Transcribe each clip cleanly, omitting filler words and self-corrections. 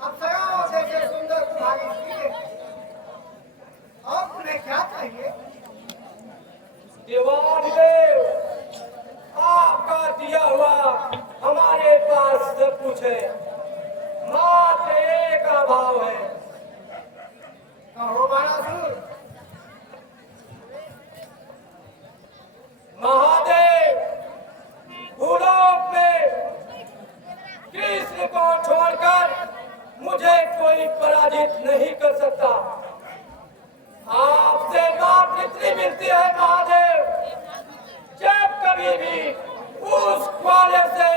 अप्सराओं जैसे सुंदर तुम्हारी स्त्री और तुम्हें क्या चाहिए? दीवान देव, आपका दिया हुआ हमारे पास सब कुछ है, मात्र एक अभाव है। कहो बाणासुर। महादेव, भूलोक में कृष्ण को छोड़कर मुझे कोई पराजित नहीं कर सकता। आपसे मात्र इतनी विनती है महादेव, जब कभी भी उस ग्वाले से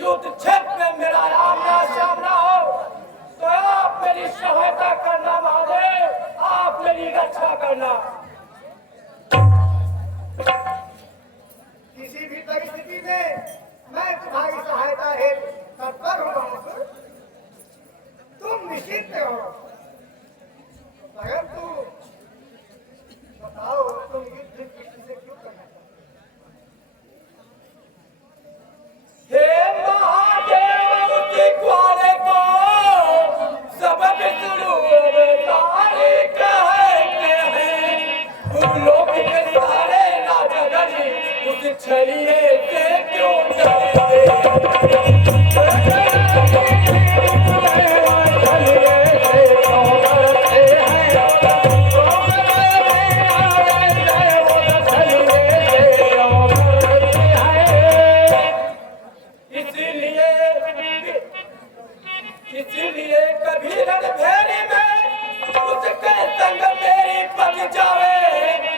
युद्ध क्षेत्र में मेरा आमना सामना हो तो आप मेरी सहायता करना महादेव, आप मेरी रक्षा करना। किसी भी परिस्थिति में मैं तुम्हारी सहायता हेतु तत्पर हूँ बाणासुर। तुम निश्चित हो, परंतु बताओ तुम युद्ध कृष्ण से क्यों करना चाहते? हे महादेव, उसी ग्वाले को सब विष्णु अवतारी कहते हैं। उन लोग के सारे राजगणी उस छलिए से क्यों इसीलिए कभी रणभेरी में उसके संग मेरी पग जावे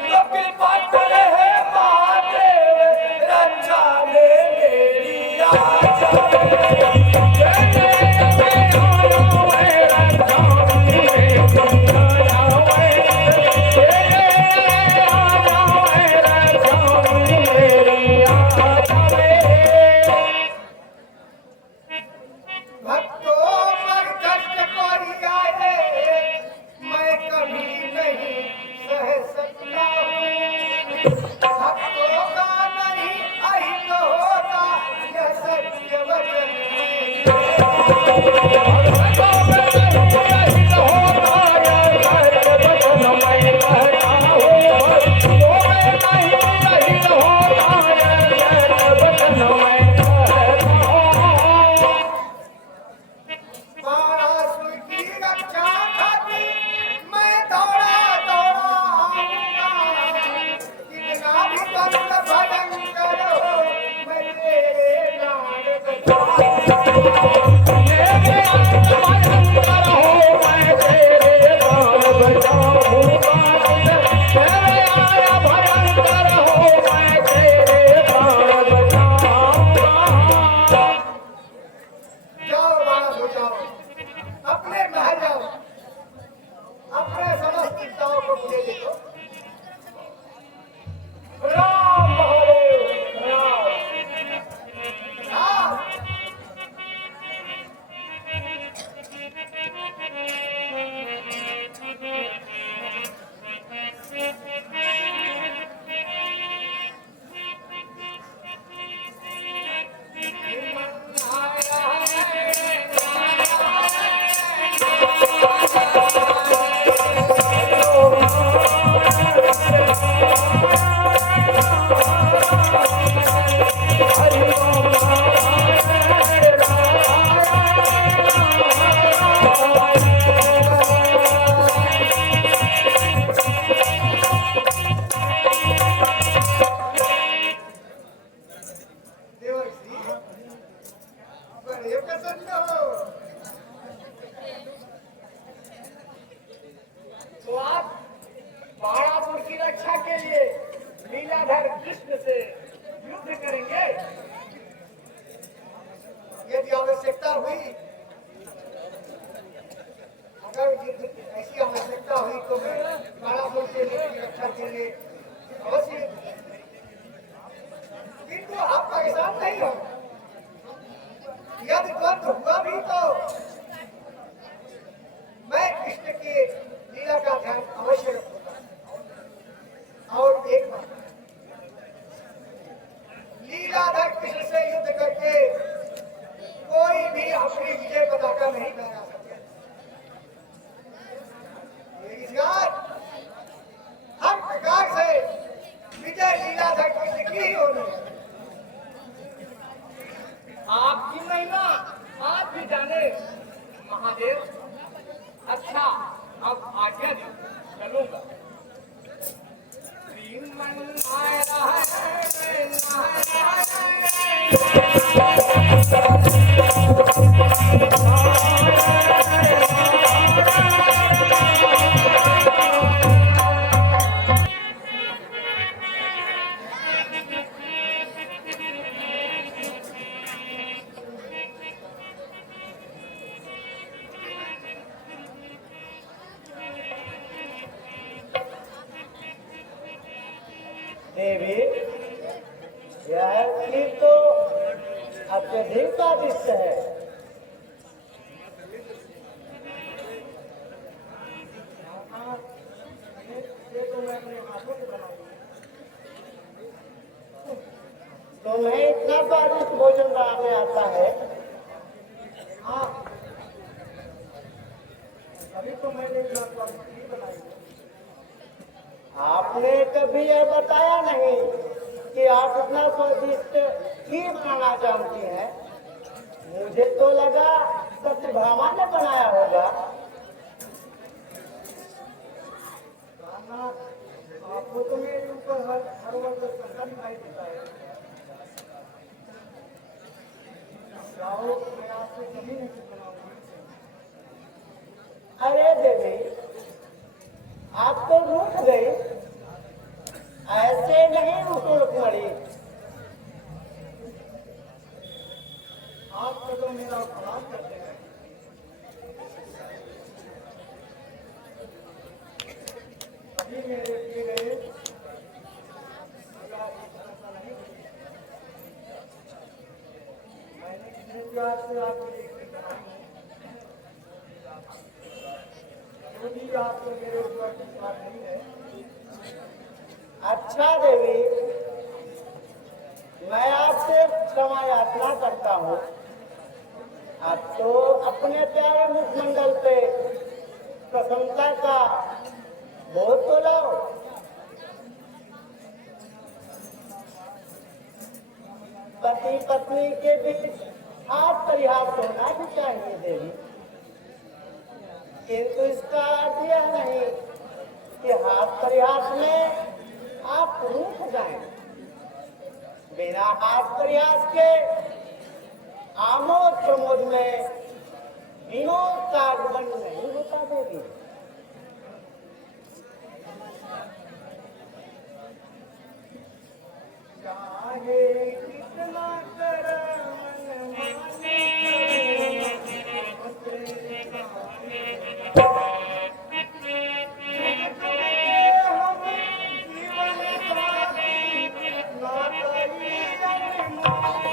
तो कृपा करे है महादेव, रक्षा में मेरी आ जावे। भक्तों पर कष्ट कोई आए मैं कभी नहीं सह सकता हूँ। भक्तों का नहीं अहित होता यह सत्य वचन बाणासुर की रक्षा खातिर मैं दौड़ा दौड़ा आऊंगा। कितना भी कष्ट भयंकर हो मैं तेरे लाड जाओ बाणासुर जाओ, अपने महल जाओ, अपने समस्त चिंताओं को मुझे दे दो। राम महादेव, राम। हाँ, देवर्षि बड़े प्रसन्न हो। तो आप बाणासुर की रक्षा के लिए लीलाधर कृष्ण से युद्ध करेंगे? यदि आवश्यकता हुई, अगर युद्ध ऐसी आवश्यकता हुई तो मैं बाणासुर के लिए की रक्षा के लिए अवश्य, किंतु आप परेशान नहीं हो। यदि द्वंद हुआ भी तो मैं कृष्ण के लीला का ध्यान अवश्य रखूंगा। और एक बात, लीलाधर कृष्ण से युद्ध करके कोई भी अपनी विजय पताका नहीं लहरा सके। ये इस बार हर प्रकार से विजय लीला धरती से की होनी है। आपकी महिमा आज भी जाने महादेव। अच्छा, अब आज्ञा दो, चलूंगा। देवी, यह खीर तो अत्यधिक स्वादिष्ट है। तुम्हें इतना स्वादिष्ट भोजन बनाने आता है? हाँ, अभी तो मैंने इतना स्वादिष्ट खीर बनाई है। आपने कभी यह बताया नहीं कि आप इतना स्वादिष्ट खीर बनाना जानती हैं। मुझे तो लगा सत्यभामा ने बनाया होगा। खाना आपको तो मेरे ऊपर हर वक्त संकट दिखाई देता है। जाओ, मैं आपसे कभी नहीं कुछ बनाऊंगी। अरे देवी, आप तो रूठ गई। ऐसे नहीं रुको रुकमणी। आप तो मेरा अपमान करते हैं। अभी मेरे किए गए ऐसा नहीं। मैंने कितने प्यार से आपके लिए खीर बनाई है। जो भी आपको मेरे ऊपर विश्वास नहीं है। अच्छा देवी, मैं आपसे क्षमा याचना करता हूँ। अब तो अपने प्यारे मुखमंडल पे प्रशंसा का बोल तो लाओ। पति पत्नी के बीच हाथ परिहास होना भी चाहिए देवी, किंतु इसका अर्थ यह नहीं कि हाथ परिहास में आप रूठ जाएं। बिना हाथ प्रयास के आमोद प्रमोद में विनोद का आगमन नहीं होता देवी। चाहे कितना कर मनमानी हम जीवन साथी ना करी अनमोल।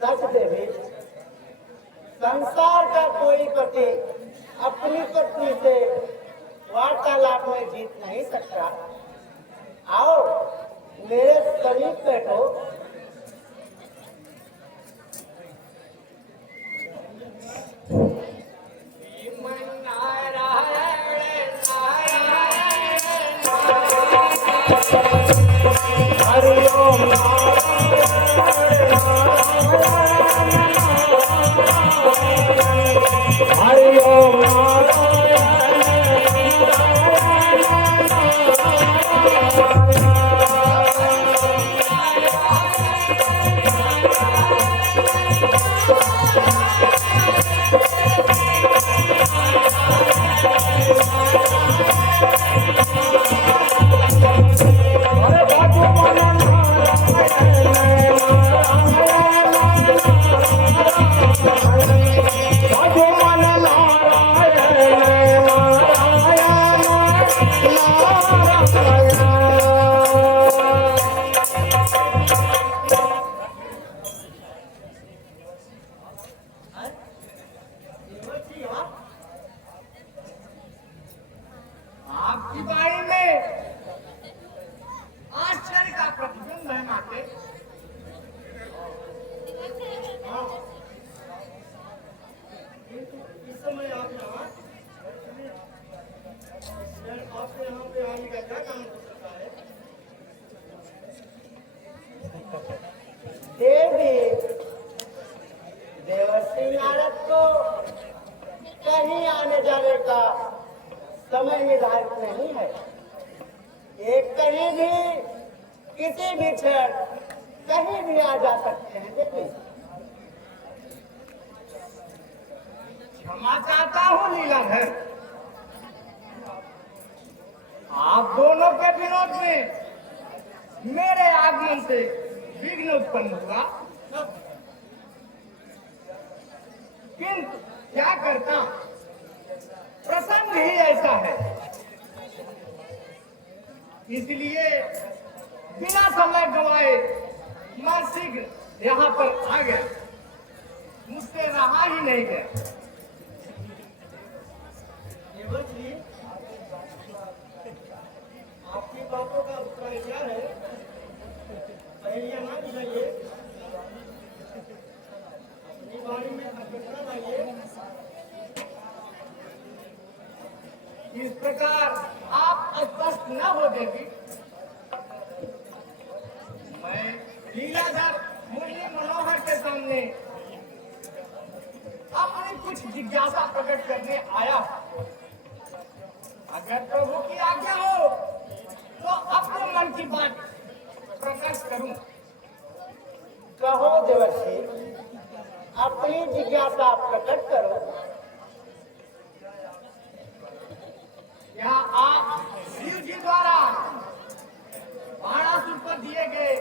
सच देवी, संसार का कोई पति अपनी पत्नी से वार्तालाप में जीत नहीं सकता। आओ मेरे करीब बैठो। आपकी बारी में आश्चर्य का प्रतिबिंब है माते। इस समय आप यहाँ आपके यहाँ पे आने का क्या काम हो सकता है? देवी, देवर्षि नारद को कहीं आने जाने का समय निर्धारित नहीं है। ये कहीं भी किसी भी क्षण कहीं भी आ जा सकते हैं। देवी, क्षमा चाहता हूँ नीलम, आप दोनों के विरोध में मेरे आगमन से विघ्न उत्पन्न हुआ, किंतु क्या करता, प्रसंग ही ऐसा है। इसलिए बिना समय गंवाए मैं शीघ्र यहाँ पर आ गया, मुझसे रहा ही नहीं गया। देवर्षि, आपकी बातों का उत्तर क्या है? पहले ना बुझाइए, अपनी बारी में अभ्यर्थना लाइए। इस प्रकार आप स्पष्ट न हो देवी, मैं जिज्ञासा प्रकट करने आया। अगर प्रभु की आज्ञा हो तो अपने मन की बात प्रकट करूं। कहो देवर्षि, अपनी जिज्ञासा प्रकट करो। क्या आप शिव जी द्वारा बाणासुर पर दिए गए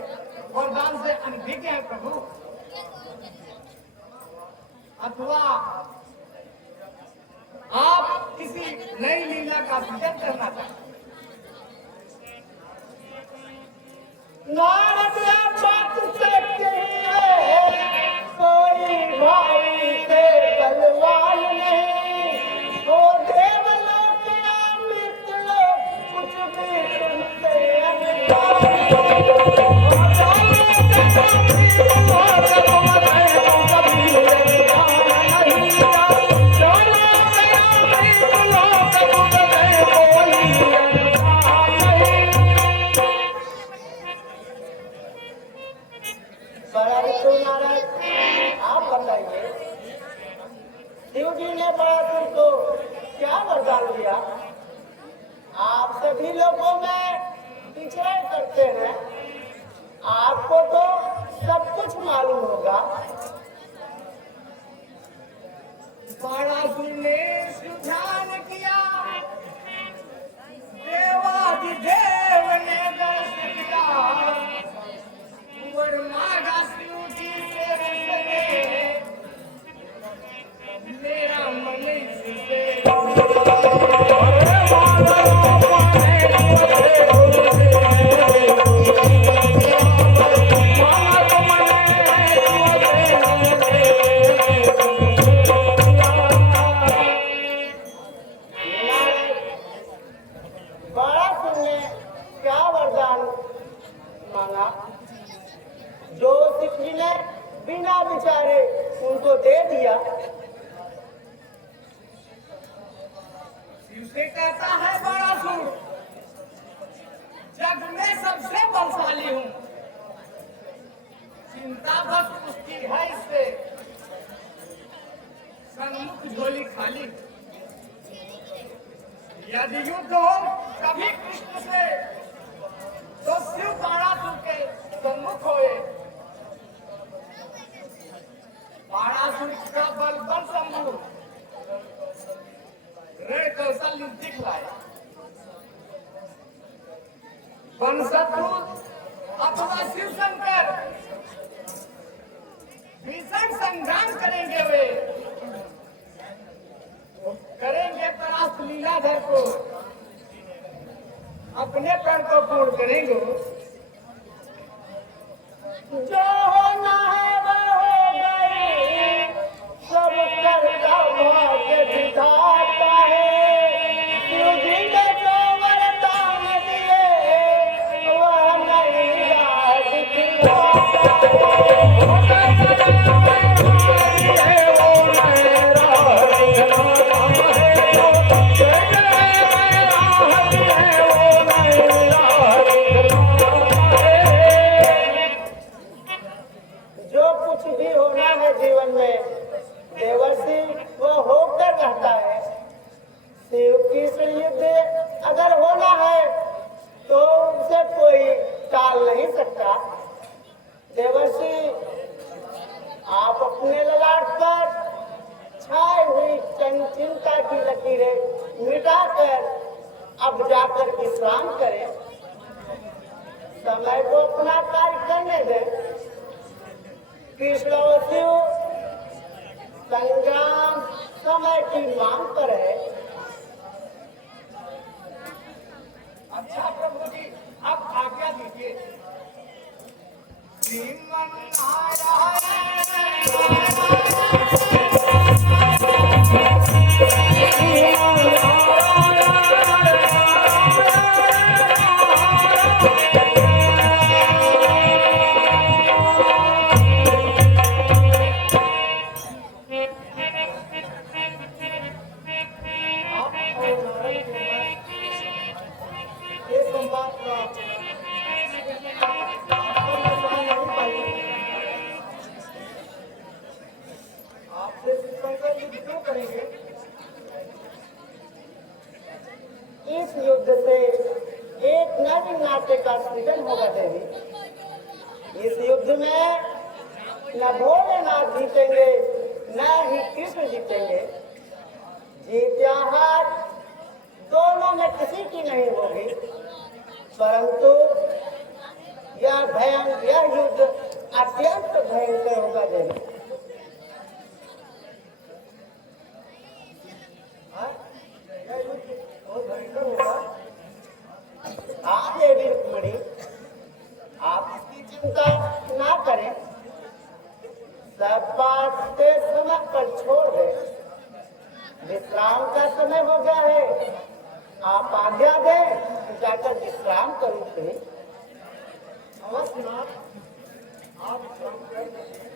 वरदान से अनभिज्ञ है प्रभु, अथवा आप किसी नई लीला का सृजन करना चाहते हैं? नारद बात सत्य है, कोई भाई से बलवान नहीं। हो देवलोक या मृतलोक, कुछ भी तुमसे परंतु नारद, आप बताइए, शिव जी ने बड़ासुर को क्या वरदान दिया? आप सभी लोगों में विजय करते हैं, आपको तो सब कुछ मालूम होगा। बाणासुर ने ध्यान किया, देवाधिदेव ने दर्श दिया, वर मांगा शिव जी से मेरा मन इससे बड़ासुर ने क्या वरदान मांगा, जो शिव जी ने बिना विचारे उनको दे दिया। शिव से कहता है बाणासुर, जग में सबसे बलशाली हूँ, चिंता बस उसकी है इससे, सन्मुख झोली खाली। यदि युद्ध हो कभी कृष्ण से, तो शिव बाणासुर के सन्मुख होए। बाणासुर का बल बल शंभु रे कौशल्य दिखलाए। वन शत्रु अथवा शिव शंकर भीषण संग्राम करेंगे, वे करेंगे परास्त लीलाधर को, अपने प्रण को पूर्ण करेंगे। जो होना है वो हो गई, सब करता भाग्य विधाता है। शिव जी ने जो वरदान दिए, वह नहीं याद जो कुछ भी होना है जीवन में, देवर्षि, वो होकर रहता है। शिव की से युद्ध अगर होना है तो उसे कोई टाल नहीं सकता। देवर्षि, आप अपने ललाट पर छाई हुई चिंता की लकीरें मिटाकर अब जाकर विश्राम करें। समय को अपना कार्य करने दें। कृष्ण और शिव संग्राम समय की मांग पर है। अच्छा प्रभु जी, अब आज्ञा दीजिए। ये संवाद का आप युद्ध में न भोलेनाथ जीतेंगे न ही कृष्ण जीतेंगे। जीत या हार दोनों में किसी की नहीं होगी, परंतु यह युद्ध अत्यंत भयंकर होगा। देवी हाँ देवी रुक्मिणी, आप इसकी चिंता ना करें, सब बात के समय पर छोड़ दें। विश्राम का समय हो गया है, आप आज्ञा दें, जाकर विश्राम करूँ। आप विश्राम करें।